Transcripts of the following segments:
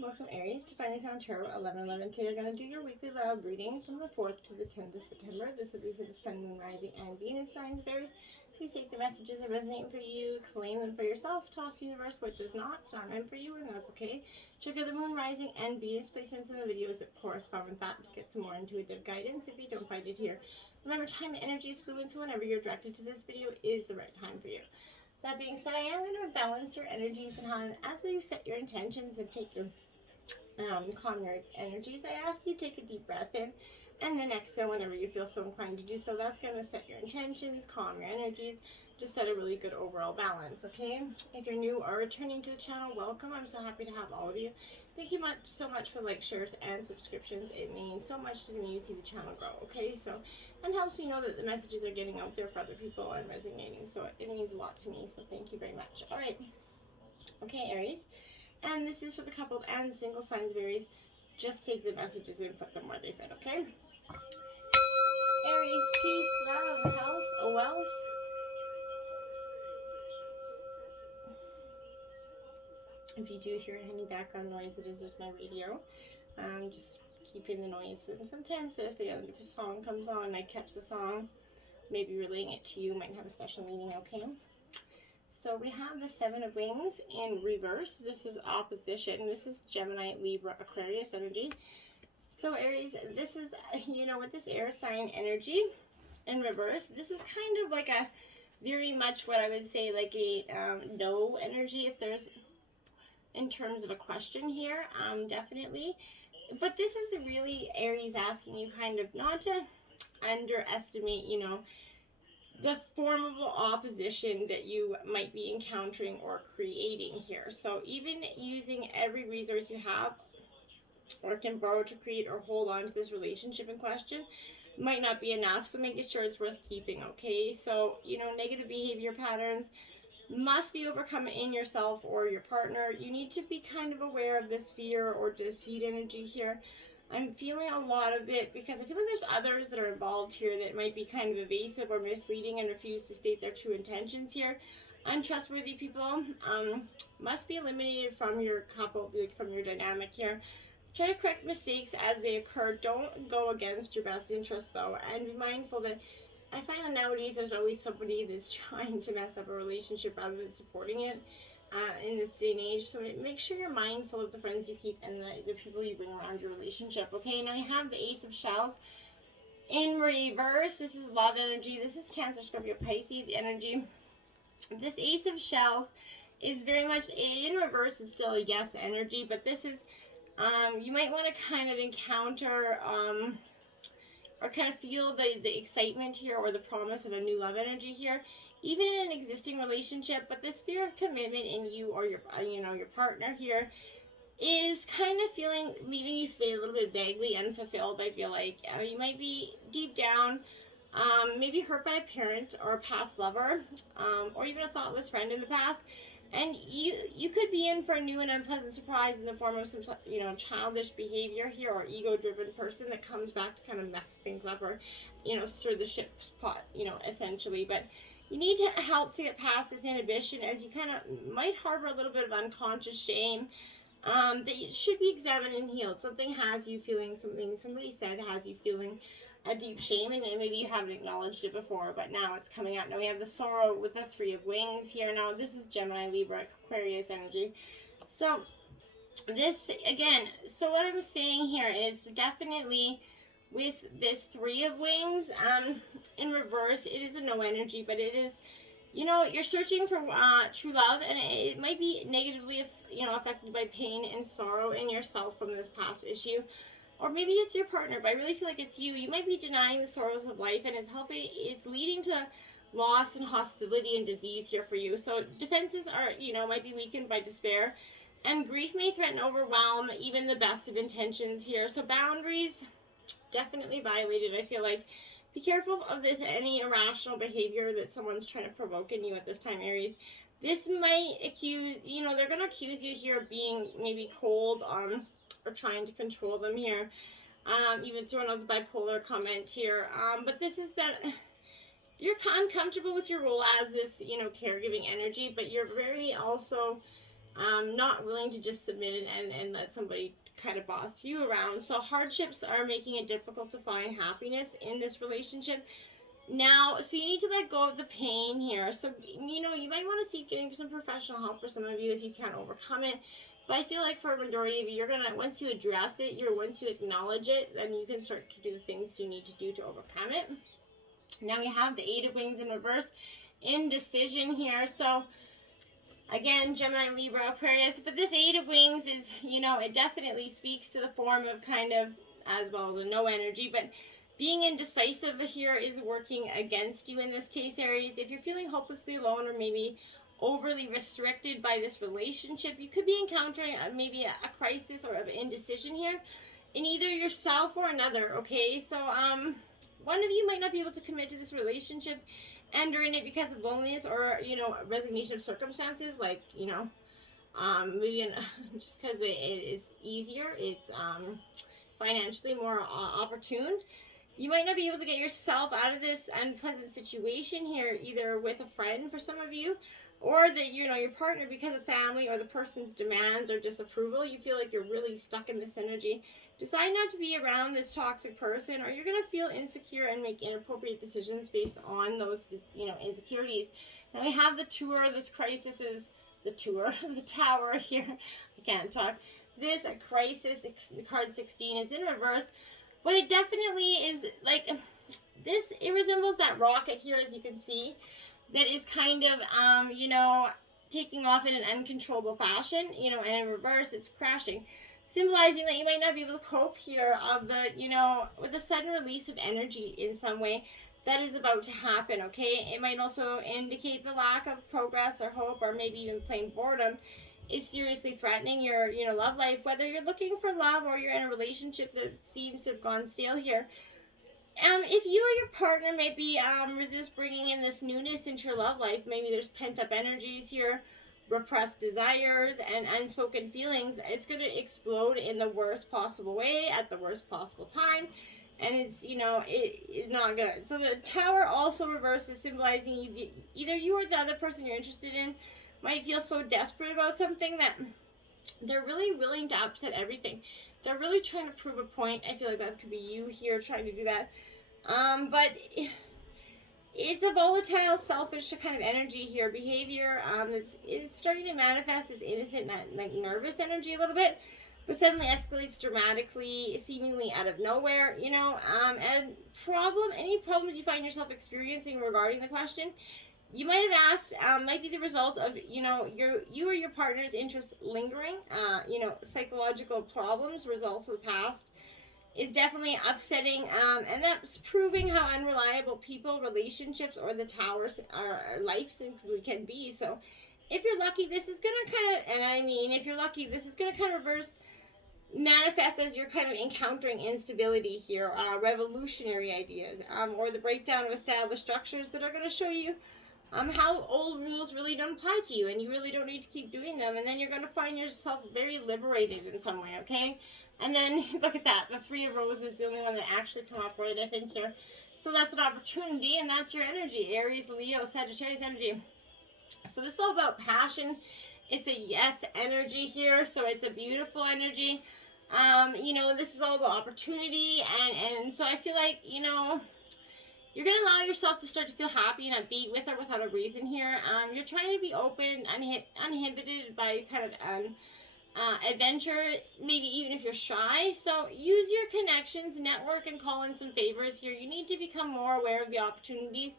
Welcome Aries to Finally Found Tarot 1111. Today you're going to do your weekly love reading from the 4th to the 10th of September. This will be for the Sun, Moon, Rising, and Venus signs, Aries. Please take the messages that resonate for you, claim them for yourself, toss the universe what does not. It's not meant for you, and that's okay. Check out the Moon, Rising, and Venus placements in the videos that correspond with that to get some more intuitive guidance if you don't find it here. Remember, time and energy is fluid, so whenever you're directed to this video is the right time for you. That being said, I am going to balance your energies and how, as you set your intentions and take your calm your energies, I ask you take a deep breath in and then exhale whenever you feel so inclined to do so. That's going to set your intentions, calm your energies, just set a really good overall balance, okay? If you're new or returning to the channel, welcome. I'm so happy to have all of you. Thank you so much for likes, shares, and subscriptions. It means so much to me to see the channel grow, okay? So, and helps me know that the messages are getting out there for other people and resonating. So it means a lot to me. So thank you very much. All right. Okay, Aries. And this is for the coupled and single signs of Aries. Just take the messages and put them where they fit, okay? Aries, peace, love, health, wealth. If you do hear any background noise, it is just my radio. Just keeping the noise. And sometimes if a song comes on, I catch the song, maybe relaying it to you might have a special meaning, okay? So we have the Seven of Wings in reverse. This is opposition. This is Gemini, Libra, Aquarius energy. So Aries, this is, with this air sign energy in reverse, this is kind of like a very much what I would say like a no energy if there's, in terms of a question here, definitely. But this is really Aries asking you kind of not to underestimate, the formidable opposition that you might be encountering or creating here. So even using every resource you have or can borrow to create or hold on to this relationship in question might not be enough. So making sure it's worth keeping, okay? So, negative behavior patterns must be overcome in yourself or your partner. You need to be kind of aware of this fear or deceit energy here. I'm feeling a lot of it because I feel like there's others that are involved here that might be kind of evasive or misleading and refuse to state their true intentions here. Untrustworthy people must be eliminated from your couple, like from your dynamic here. Try to correct mistakes as they occur. Don't go against your best interest though, and be mindful that I find that nowadays there's always somebody that's trying to mess up a relationship rather than supporting it. In this day and age, so make sure you're mindful of the friends you keep and the people you bring around your relationship, okay? Now you have the Ace of Shells in reverse. This is love energy. This is Cancer, Scorpio, Pisces energy. This Ace of Shells is very much in reverse. It's still a yes energy, but this is, you might want to kind of encounter, or kind of feel the excitement here or the promise of a new love energy here, even in an existing relationship. But this fear of commitment in you or your your partner here is kind of leaving you feel a little bit vaguely unfulfilled. I feel like you might be deep down maybe hurt by a parent or a past lover, or even a thoughtless friend in the past, and you could be in for a new and unpleasant surprise in the form of some childish behavior here or ego-driven person that comes back to kind of mess things up or stir the ship's pot, essentially. But you need to help to get past this inhibition, as you kind of might harbor a little bit of unconscious shame that should be examined and healed. Something has you feeling somebody said has you feeling a deep shame, and maybe you haven't acknowledged it before, but now it's coming out. Now we have the Sorrow with the Three of Wings here. Now this is Gemini, Libra, Aquarius energy. So this, again, so what I'm saying here is definitely with this Three of Wings in reverse, it is a no energy, but it is, you're searching for true love, and it might be negatively affected by pain and sorrow in yourself from this past issue, or maybe it's your partner, but I really feel like it's you. You might be denying the sorrows of life, and it's leading to loss and hostility and disease here for you. So defenses are might be weakened by despair, and grief may threaten to overwhelm even the best of intentions here. So boundaries definitely violated. I feel like be careful of any irrational behavior that someone's trying to provoke in you at this time, Aries. This might accuse, they're going to accuse you here of being maybe cold or trying to control them here. Even throwing out the bipolar comment here. But this is that you're uncomfortable with your role as this, caregiving energy, but you're very also not willing to just submit and let somebody kind of boss you around. So hardships are making it difficult to find happiness in this relationship. Now, so you need to let go of the pain here. So, you know, you might want to seek getting some professional help for some of you if you can't overcome it. But I feel like for a majority of you, you're going to, once you address it, once you acknowledge it, then you can start to do the things you need to do to overcome it. Now we have the Eight of Wings in reverse, indecision here. So, again, Gemini, Libra, Aquarius. But this Eight of Wings is, you know, it definitely speaks to the form of kind of, as well as a no energy, but being indecisive here is working against you in this case, Aries. If you're feeling hopelessly alone or maybe overly restricted by this relationship, you could be encountering maybe a crisis or of indecision here in either yourself or another, okay? So one of you might not be able to commit to this relationship and during it because of loneliness or, you know, resignation of circumstances, like, you know, maybe just because it is easier, it's financially more opportune. You might not be able to get yourself out of this unpleasant situation here, either with a friend for some of you, or that, you know, your partner, because of family or the person's demands or disapproval, you feel like you're really stuck in this energy. Decide not to be around this toxic person, or you're going to feel insecure and make inappropriate decisions based on those, you know, insecurities. Now we have the Tour. This crisis is the Tour, the Tower here. I can't talk. This crisis, card 16, is in reverse. But it definitely is like this, it resembles that rocket here, as you can see, that is kind of, you know, taking off in an uncontrollable fashion, you know, and in reverse, it's crashing, symbolizing that you might not be able to cope here of the, you know, with a sudden release of energy in some way that is about to happen, okay? It might also indicate the lack of progress or hope, or maybe even plain boredom is seriously threatening your, you know, love life, whether you're looking for love or you're in a relationship that seems to have gone stale here. If you or your partner maybe resist bringing in this newness into your love life, maybe there's pent-up energies here, repressed desires, and unspoken feelings, it's going to explode in the worst possible way at the worst possible time. And it's, you know, it's not good. So the Tower also reverses, symbolizing either you or the other person you're interested in might feel so desperate about something that they're really willing to upset everything. They're really trying to prove a point. I feel like that could be you here trying to do that. But it's a volatile, selfish kind of energy here. Behavior is starting to manifest as innocent, like nervous energy a little bit, but suddenly escalates dramatically, seemingly out of nowhere, you know. And any problems you find yourself experiencing regarding the question you might have asked might be the result of, you know, you or your partner's interests lingering, you know, psychological problems, results of the past is definitely upsetting, and that's proving how unreliable people, relationships, or the Towers, our life simply can be. So if you're lucky, this is going to kind of, and I mean, if you're lucky, this is going to kind of manifest as you're kind of encountering instability here, revolutionary ideas, or the breakdown of established structures that are going to show you how old rules really don't apply to you, and you really don't need to keep doing them, and then you're going to find yourself very liberated in some way, okay? And then, look at that, the Three of Roses is the only one that actually come up right, I think, here. So that's an opportunity, and that's your energy, Aries, Leo, Sagittarius energy. So this is all about passion. It's a yes energy here, so it's a beautiful energy. You know, this is all about opportunity, and so I feel like, you know, you're going to allow yourself to start to feel happy and upbeat with or without a reason here. You're trying to be open, uninhibited by kind of adventure, maybe even if you're shy. So use your connections, network, and call in some favors here. You need to become more aware of the opportunities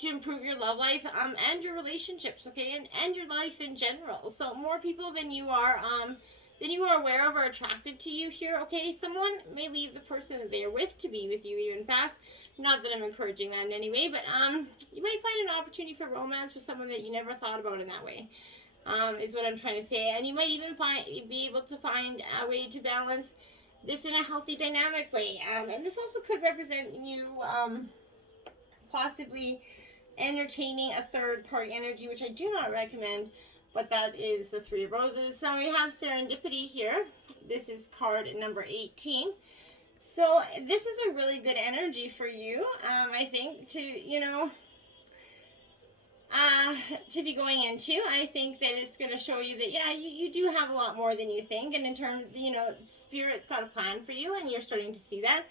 to improve your love life and your relationships, okay, and your life in general. So more people than you are aware of or attracted to you here, okay? Someone may leave the person that they are with to be with you, even. In fact, not that I'm encouraging that in any way, but you might find an opportunity for romance with someone that you never thought about in that way, is what I'm trying to say. And you might even be able to find a way to balance this in a healthy, dynamic way. And this also could represent you possibly entertaining a third-party energy, which I do not recommend, but that is the Three of Roses. So we have serendipity here. This is card number 18. So this is a really good energy for you, I think, to, you know, to be going into. I think that it's going to show you that, yeah, you do have a lot more than you think. And in terms, Spirit's got a plan for you, and you're starting to see that.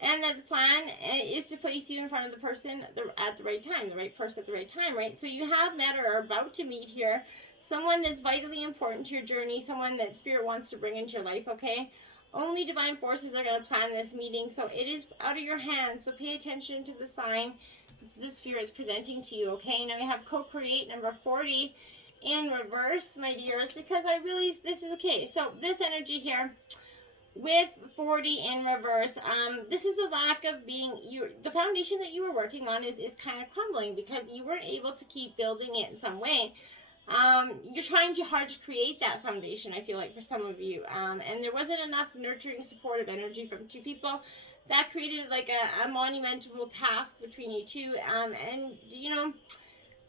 And that the plan is to place you in front of the person at the right time, the right person at the right time, right? So you have met or are about to meet here someone that's vitally important to your journey, someone that Spirit wants to bring into your life, okay? Only divine forces are going to plan this meeting, so it is out of your hands. So pay attention to the sign the Spirit is presenting to you, okay? Now we have co-create number 40 in reverse, my dears, because this is okay. So this energy here with 40 in reverse, this is the lack of the foundation that you were working on is kind of crumbling because you weren't able to keep building it in some way. You're trying too hard to create that foundation, I feel like, for some of you. And there wasn't enough nurturing, supportive energy from two people. That created like a monumental task between you two.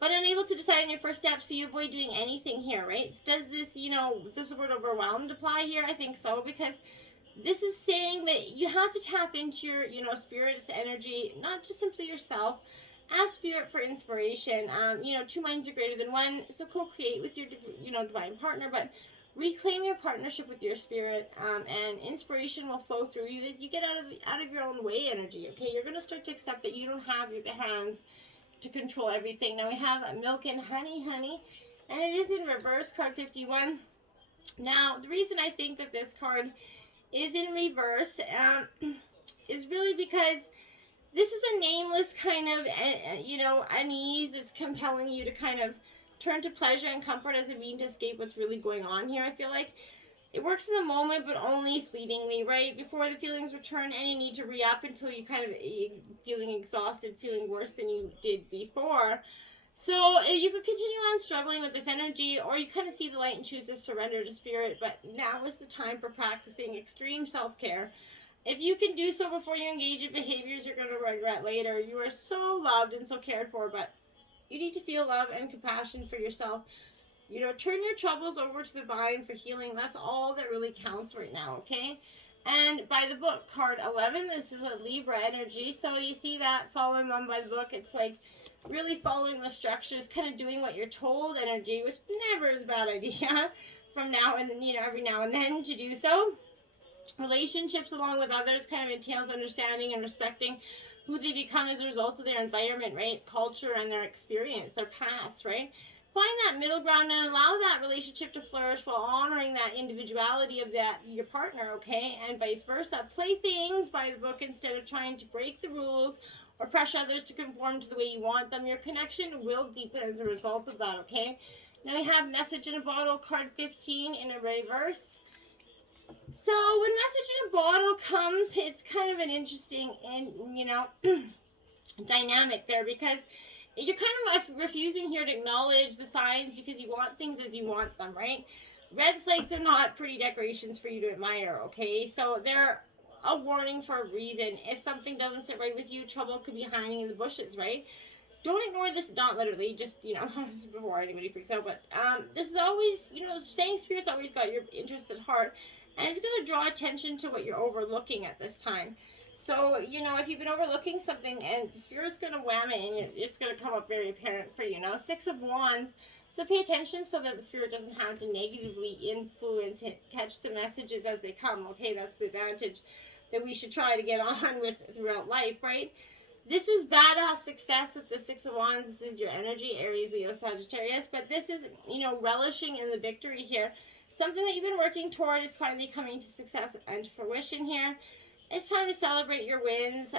But unable to decide on your first step, so you avoid doing anything here, right? Does this, does the word overwhelmed apply here? I think so, because this is saying that you have to tap into your, Spirit's energy, not just simply yourself. Ask Spirit for inspiration. Two minds are greater than one, so co-create with your, divine partner, but reclaim your partnership with your Spirit, and inspiration will flow through you as you get out of your own way energy, okay? You're going to start to accept that you don't have the hands to control everything. Now we have milk and honey, and it is in reverse, card 51. Now, the reason I think that this card is in reverse is really because this is a nameless kind of, unease that's compelling you to kind of turn to pleasure and comfort as a means to escape what's really going on here. I feel like it works in the moment, but only fleetingly, right? Before the feelings return, and you need to re-up until you kind of feeling exhausted, feeling worse than you did before. So you could continue on struggling with this energy, or you kind of see the light and choose to surrender to Spirit, but now is the time for practicing extreme self-care. If you can do so before you engage in behaviors you're going to regret later, you are so loved and so cared for, but you need to feel love and compassion for yourself. Turn your troubles over to the divine for healing. That's all that really counts right now, okay? And by the book, card 11, this is a Libra energy. So you see that following on by the book, it's like really following the structures, kind of doing what you're told energy, which never is a bad idea from now and then, every now and then to do so. Relationships along with others kind of entails understanding and respecting who they become as a result of their environment, right? Culture and their experience, their past, right? Find that middle ground and allow that relationship to flourish while honoring that individuality of your partner, okay? And vice versa. Play things by the book instead of trying to break the rules or pressure others to conform to the way you want them. Your connection will deepen as a result of that, okay? Now we have message in a bottle, card 15 in a reverse. So when message in a bottle comes, it's kind of an interesting dynamic there, because you're kind of refusing here to acknowledge the signs because you want things as you want them, right? Red flags are not pretty decorations for you to admire, okay? So they're a warning for a reason. If something doesn't sit right with you, trouble could be hiding in the bushes, right? Don't ignore this, not literally, just, this is before anybody freaks out, but this is always, saying Spirit's always got your interest at heart, and it's going to draw attention to what you're overlooking at this time. So, if you've been overlooking something and Spirit's going to wham it, and it's going to come up very apparent for you. Now, 6 of Wands, so pay attention so that the Spirit doesn't have to negatively influence it. Catch the messages as they come, okay? That's the advantage that we should try to get on with throughout life, right? This is badass success with the 6 of Wands. This is your energy, Aries, Leo, Sagittarius. But this is, relishing in the victory here. Something that you've been working toward is finally coming to success and to fruition here. It's time to celebrate your wins.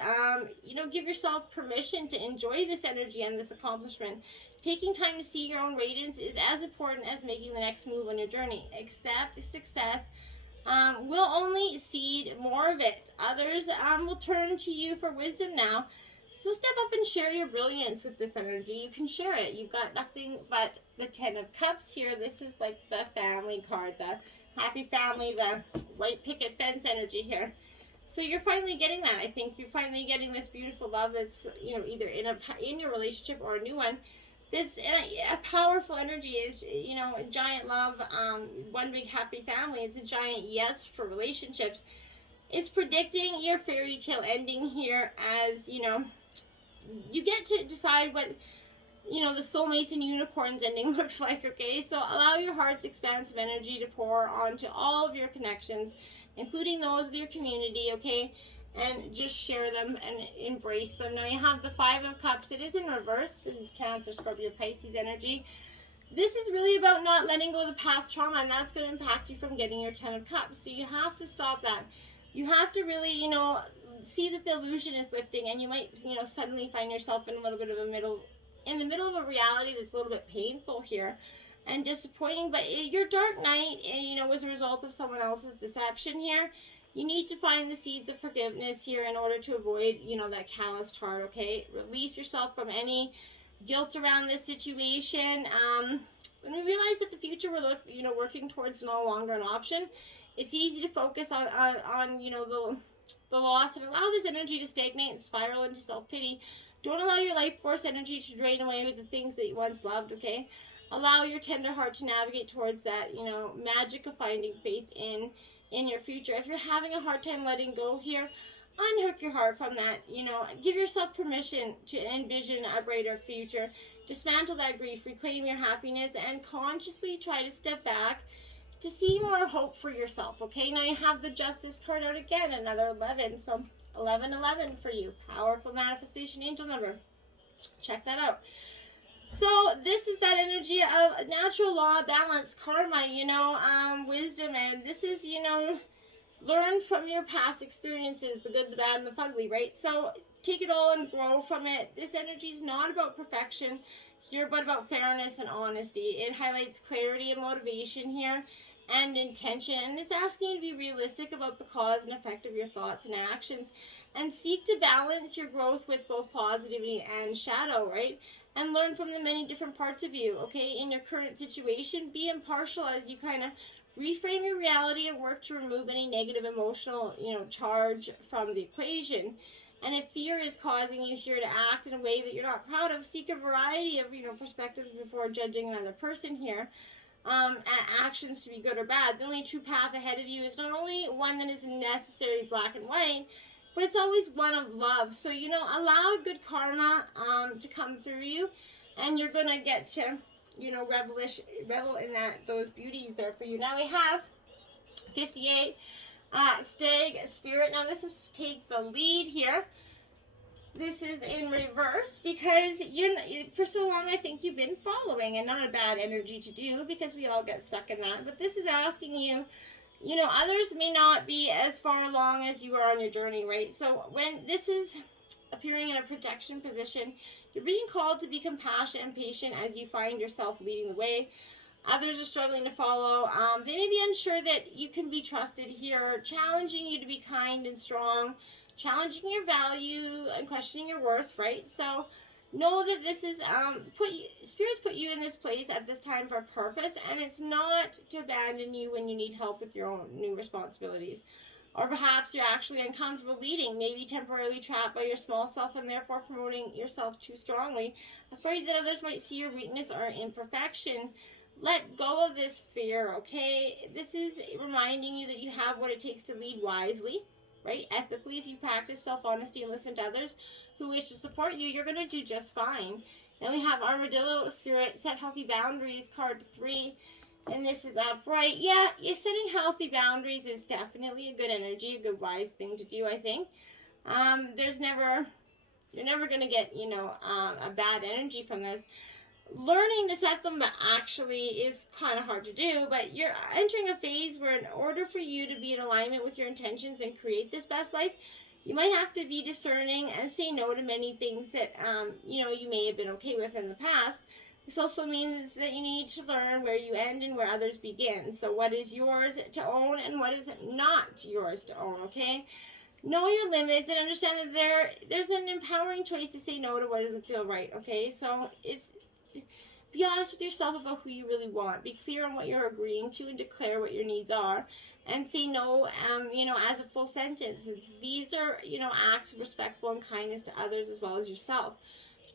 Give yourself permission to enjoy this energy and this accomplishment. Taking time to see your own radiance is as important as making the next move on your journey. Accept success. Will only seed more of it. Others will turn to you for wisdom now. So step up and share your brilliance with this energy. You can share it. You've got nothing but the 10 of Cups here. This is like the family card, the happy family, the white picket fence energy here. So you're finally getting that. I think you're finally getting this beautiful love that's, either in your relationship or a new one. This a powerful energy is, a giant love, one big happy family. It's a giant yes for relationships. It's predicting your fairy tale ending here as, you get to decide what, you know, the soulmates and unicorns ending looks like, okay? So allow your heart's expansive energy to pour onto all of your connections, including those of your community, okay? And just share them and embrace them. Now you have the Five of Cups. It is in reverse. This is Cancer, Scorpio, Pisces energy. This is really about not letting go of the past trauma, and that's going to impact you from getting your 10 of Cups. So you have to stop that. You have to really, you know, see that the illusion is lifting, and you might, you know, suddenly find yourself in a little bit of in the middle of a reality that's a little bit painful here and disappointing. But your dark night, you know, was a result of someone else's deception here. You need to find the seeds of forgiveness here in order to avoid, you know, that calloused heart, okay? Release yourself from any guilt around this situation. When we realize that the future we're working towards is no longer an option, it's easy to focus on you know, the loss, and allow this energy to stagnate and spiral into self-pity. Don't allow your life force energy to drain away with the things that you once loved, okay? Allow your tender heart to navigate towards that, you know, magic of finding faith in your future. If you're having a hard time letting go here, unhook your heart from that, you know, give yourself permission to envision a brighter future. Dismantle that grief, reclaim your happiness, and consciously try to step back to see more hope for yourself, okay? Now you have the Justice card out again, another 11, so 1111 for you. Powerful manifestation angel number. Check that out. So this is that energy of natural law, balance, karma, you know, wisdom, and this is, you know, learn from your past experiences, the good, the bad, and the ugly, right? So take it all and grow from it. This energy is not about perfection here, but about fairness and honesty. It highlights clarity and motivation here and intention, and it's asking you to be realistic about the cause and effect of your thoughts and actions, and seek to balance your growth with both positivity and shadow, right? And learn from the many different parts of you, okay? In your current situation, be impartial as you kind of reframe your reality and work to remove any negative emotional, you know, charge from the equation. And if fear is causing you here to act in a way that you're not proud of, seek a variety of, you know, perspectives before judging another person here. Actions to be good or bad. The only true path ahead of you is not only one that is necessarily black and white, but it's always one of love. So, you know, allow good karma to come through you, and you're going to get to, you know, revel in those beauties there for you. Now we have 58, Stag, Spirit. Now this is take the lead here. This is in reverse because for so long I think you've been following, and not a bad energy to do because we all get stuck in that. But this is asking you, you know, others may not be as far along as you are on your journey, right? So when this is appearing in a protection position, you're being called to be compassionate and patient as you find yourself leading the way. Others are struggling to follow. They may be unsure that you can be trusted here, challenging you to be kind and strong, challenging your value and questioning your worth, right? So know that this is Spirit's put you in this place at this time for a purpose, and it's not to abandon you when you need help with your own new responsibilities. Or perhaps you're actually uncomfortable leading, maybe temporarily trapped by your small self and therefore promoting yourself too strongly, afraid that others might see your weakness or imperfection. Let go of this fear, okay? This is reminding you that you have what it takes to lead wisely, right? Ethically. If you practice self-honesty and listen to others who wish to support you, you're going to do just fine. Then we have Armadillo, Spirit, set healthy boundaries, card 3. And this is upright. Yeah, setting healthy boundaries is definitely a good energy, a good wise thing to do, I think. You're never going to get, you know, a bad energy from this. Learning to set them actually is kind of hard to do, but you're entering a phase where in order for you to be in alignment with your intentions and create this best life, you might have to be discerning and say no to many things that, you know, you may have been okay with in the past. This also means that you need to learn where you end and where others begin. So what is yours to own and what is not yours to own, okay? Know your limits and understand that there's an empowering choice to say no to what doesn't feel right, okay? So be honest with yourself about who you really want. Be clear on what you're agreeing to and declare what your needs are. And say no, you know, as a full sentence. These are, you know, acts of respectful and kindness to others as well as yourself.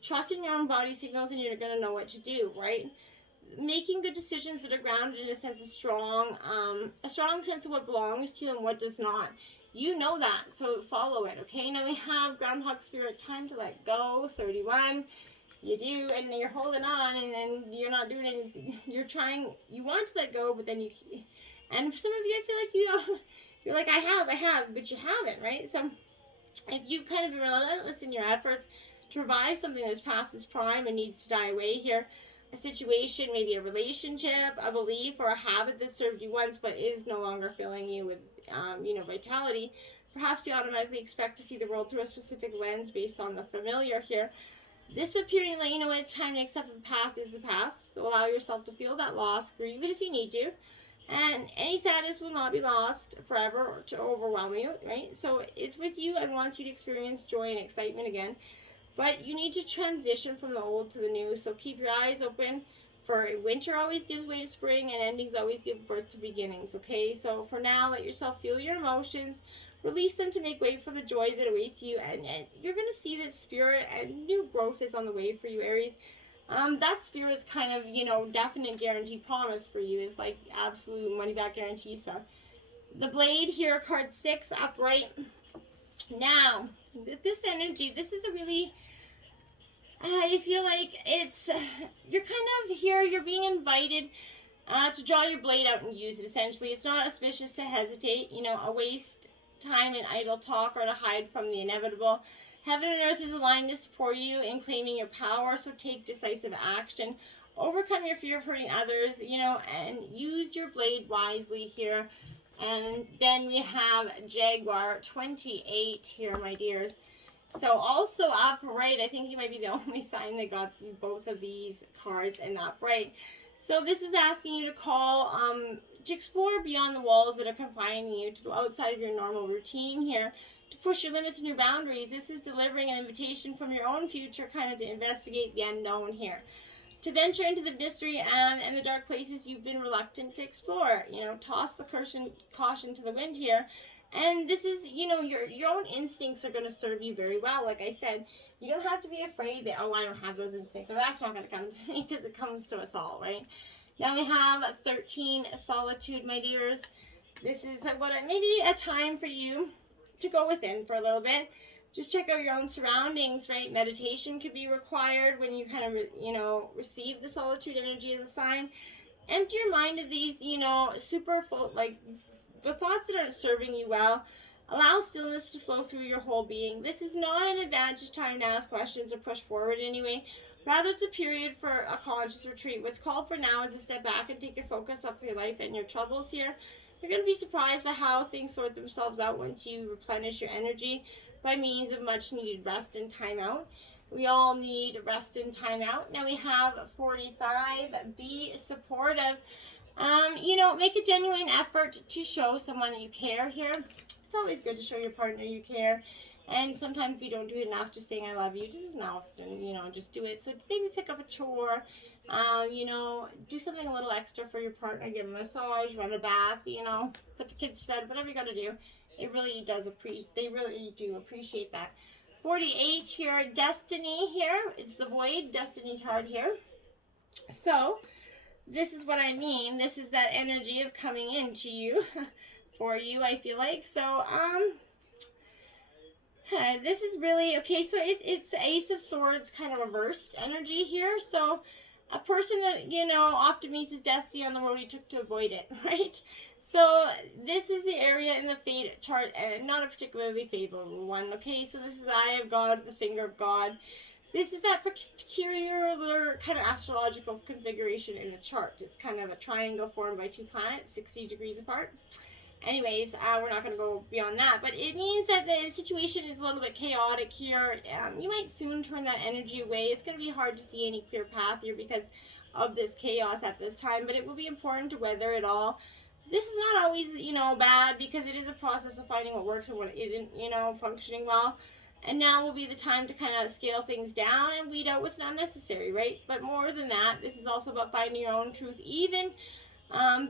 Trust in your own body signals and you're going to know what to do, right? Making good decisions that are grounded in a sense of strong sense of what belongs to you and what does not. You know that, so follow it, okay? Now we have Groundhog Spirit, time to let go, 31. You do, and you're holding on, and then you're not doing anything. You're trying, you want to let go, but then you, and for some of you, I feel like you're like, I have, but you haven't, right? So if you've kind of been relentless in your efforts to revive something that's past its prime and needs to die away here, a situation, maybe a relationship, a belief, or a habit that served you once but is no longer filling you with, vitality, perhaps you automatically expect to see the world through a specific lens based on the familiar here. This appearing to let you know it's time to accept that the past is the past. So allow yourself to feel that loss, grieve it if you need to. And any sadness will not be lost forever or to overwhelm you, right? So it's with you and wants you to experience joy and excitement again. But you need to transition from the old to the new. So keep your eyes open. For winter always gives way to spring, and endings always give birth to beginnings, okay? So for now, let yourself feel your emotions. Release them to make way for the joy that awaits you. And you're going to see that spirit and new growth is on the way for you, Aries. That spirit's kind of, definite guaranteed promise for you. Is like absolute money back guarantee stuff. The blade here, card 6, upright. Now, this energy, this is a really, I feel like it's, you're kind of here, you're being invited to draw your blade out and use it, essentially. It's not auspicious to hesitate, a waste time in idle talk or to hide from the inevitable. Heaven and earth is aligned to support you in claiming your power, so take decisive action. Overcome your fear of hurting others, and use your blade wisely here. And then we have Jaguar 28 here, my dears. So also upright, I think you might be the only sign that got both of these cards and upright. So this is asking you to call, to explore beyond the walls that are confining you, to go outside of your normal routine here, to push your limits and your boundaries. This is delivering an invitation from your own future, kind of to investigate the unknown here, to venture into the mystery and the dark places you've been reluctant to explore. Toss the caution to the wind here. And this is, your own instincts are going to serve you very well. Like I said, you don't have to be afraid that, I don't have those instincts, or that's not going to come to me, because it comes to us all, right? Now we have 13, solitude, my dears. This is maybe a time for you to go within for a little bit. Just check out your own surroundings, right? Meditation could be required when you kind of, receive the solitude energy as a sign. Empty your mind of these, super full, the thoughts that aren't serving you well. Allow stillness to flow through your whole being. This is not an advantage time to ask questions or push forward anyway. Rather, it's a period for a conscious retreat. What's called for now is to step back and take your focus off your life and your troubles here. You're going to be surprised by how things sort themselves out once you replenish your energy by means of much needed rest and time out. We all need rest and time out. Now we have 45. Be supportive. Make a genuine effort to show someone that you care here. It's always good to show your partner you care. And sometimes if you don't do it enough, just saying I love you just isn't often, just do it. So maybe pick up a chore, do something a little extra for your partner, give them a massage, run a bath, put the kids to bed, whatever you got to do. They really do appreciate that. 48 here, destiny here. It's the void, destiny card here. So this is what I mean. This is that energy of coming into you for you, I feel like. So, this is really, okay, so it's the Ace of Swords kind of reversed energy here. So a person that, often meets his destiny on the road he took to avoid it, right? So this is the area in the fate chart, and not a particularly favorable one, okay? So this is the eye of God, the finger of God. This is that peculiar kind of astrological configuration in the chart. It's kind of a triangle formed by two planets, 60 degrees apart. Anyways, we're not going to go beyond that, but it means that the situation is a little bit chaotic here. You might soon turn that energy away. It's going to be hard to see any clear path here because of this chaos at this time, but it will be important to weather it all. This is not always, bad, because it is a process of finding what works and what isn't, functioning well. And now will be the time to kind of scale things down and weed out what's not necessary, right? But more than that, this is also about finding your own truth, even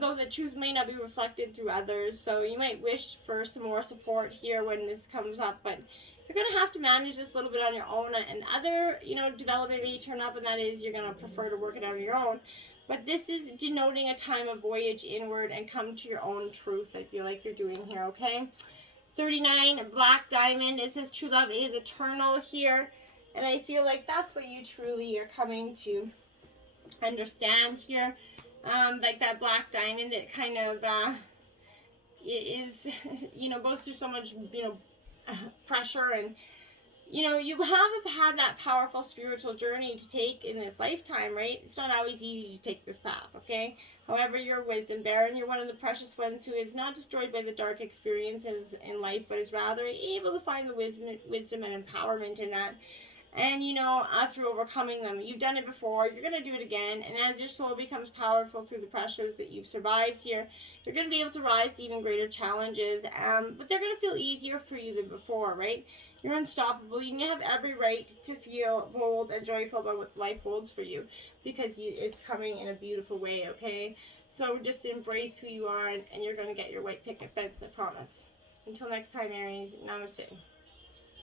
though the truth may not be reflected through others. So you might wish for some more support here when this comes up, but you're going to have to manage this a little bit on your own, and other, development may turn up, and that is you're going to prefer to work it out on your own. But this is denoting a time of voyage inward and come to your own truth, I feel like you're doing here, okay? 39, Black Diamond. It says true love is eternal here. And I feel like that's what you truly are coming to understand here. Like that black diamond that kind of is, you know, goes through so much, you know, pressure, and you know, you have had that powerful spiritual journey to take in this lifetime, right? It's not always easy to take this path, okay? However, you're a wisdom bearer, and you're one of the precious ones who is not destroyed by the dark experiences in life, but is rather able to find the wisdom and empowerment in that. And you know, through overcoming them. You've done it before, you're going to do it again. And as your soul becomes powerful through the pressures that you've survived here, you're going to be able to rise to even greater challenges. But they're going to feel easier for you than before, right? You're unstoppable. You have every right to feel bold and joyful about what life holds for you, because it's coming in a beautiful way, okay? So just embrace who you are, and you're going to get your white picket fence, I promise. Until next time, Aries, namaste.